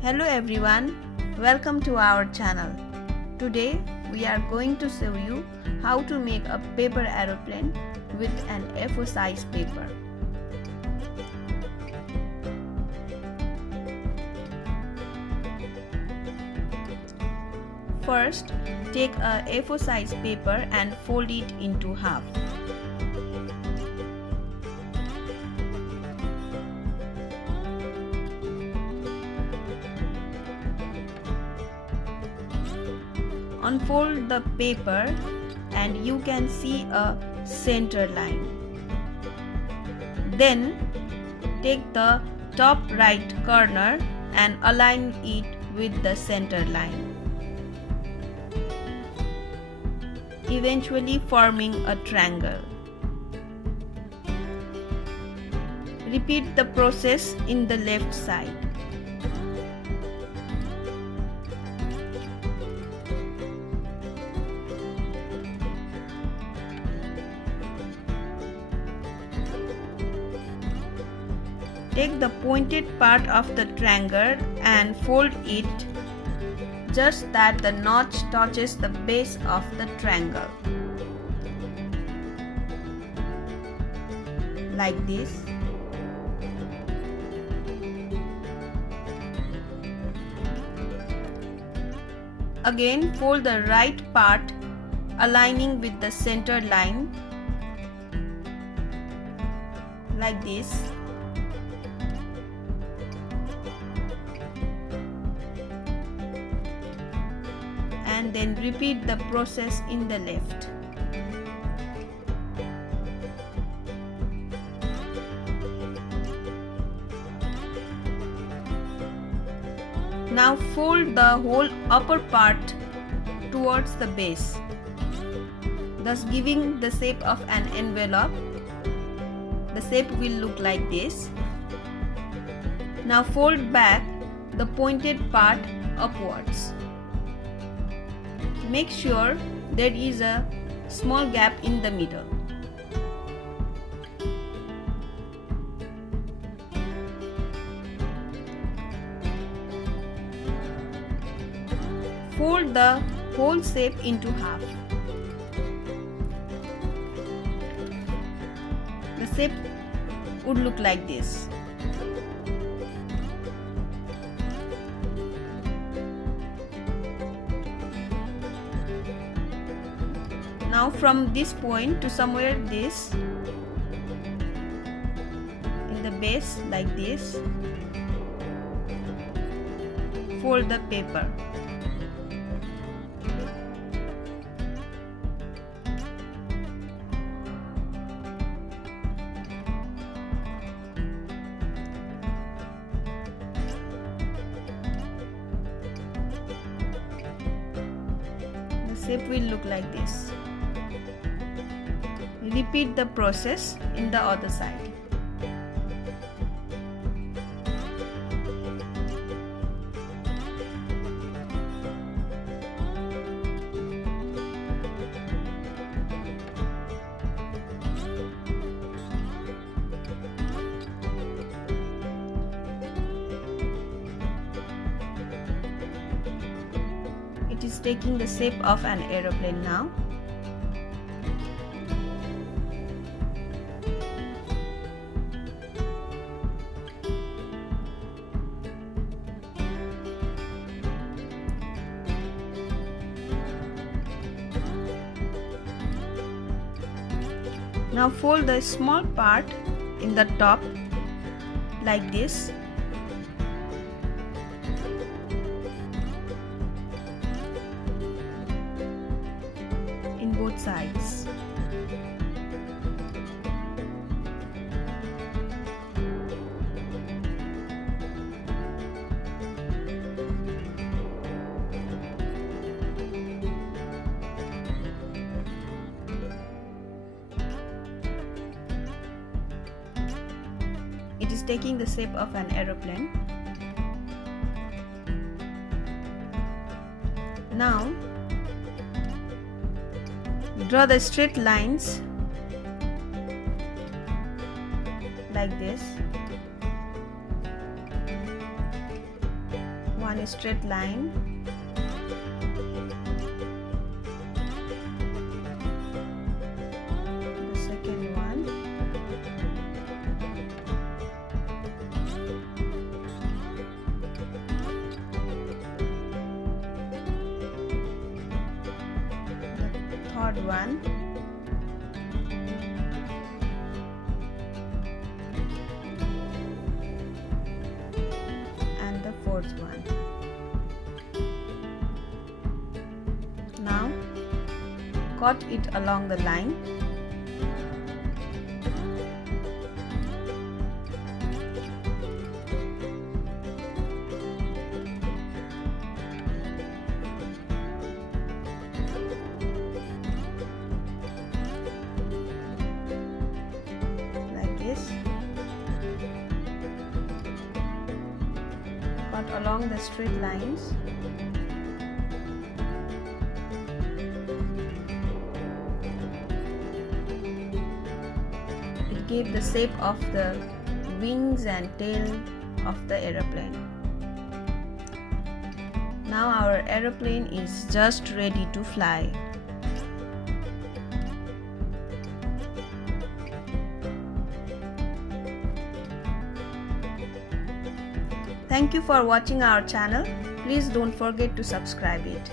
Hello everyone, welcome to our channel. Today we are going to show you how to make a paper aeroplane with an A4 size paper. First, take a A4 size paper and fold it into half. Unfold the paper and you can see a center line. Then take the top right corner and align it with the center line, eventually forming a triangle. Repeat the process in the left side. Take the pointed part of the triangle and fold it just that the notch touches the base of the triangle. Like this. Again, fold the right part, aligning with the center line. Like this. And then repeat the process in the left. Now fold the whole upper part towards the base, thus giving the shape of an envelope. The shape will look like this. Now fold back the pointed part upwards. Make sure there is a small gap in the middle. Fold the whole shape into half. The shape would look like this. Now from this point to somewhere this, in the base like this, fold the paper. The shape will look like this. Repeat the process in the other side. It is taking the shape of an aeroplane now. Now fold the small part in the top like this. In both sides. It is taking the shape of an aeroplane. Now, draw the straight lines like this. one straight line. The second one. The third one. Fourth one. Now cut it along the line. Like this. Cut along the straight lines. It gave the shape of the wings and tail of the aeroplane. Now our aeroplane is just ready to fly. Thank you for watching our channel. Please don't forget to subscribe it.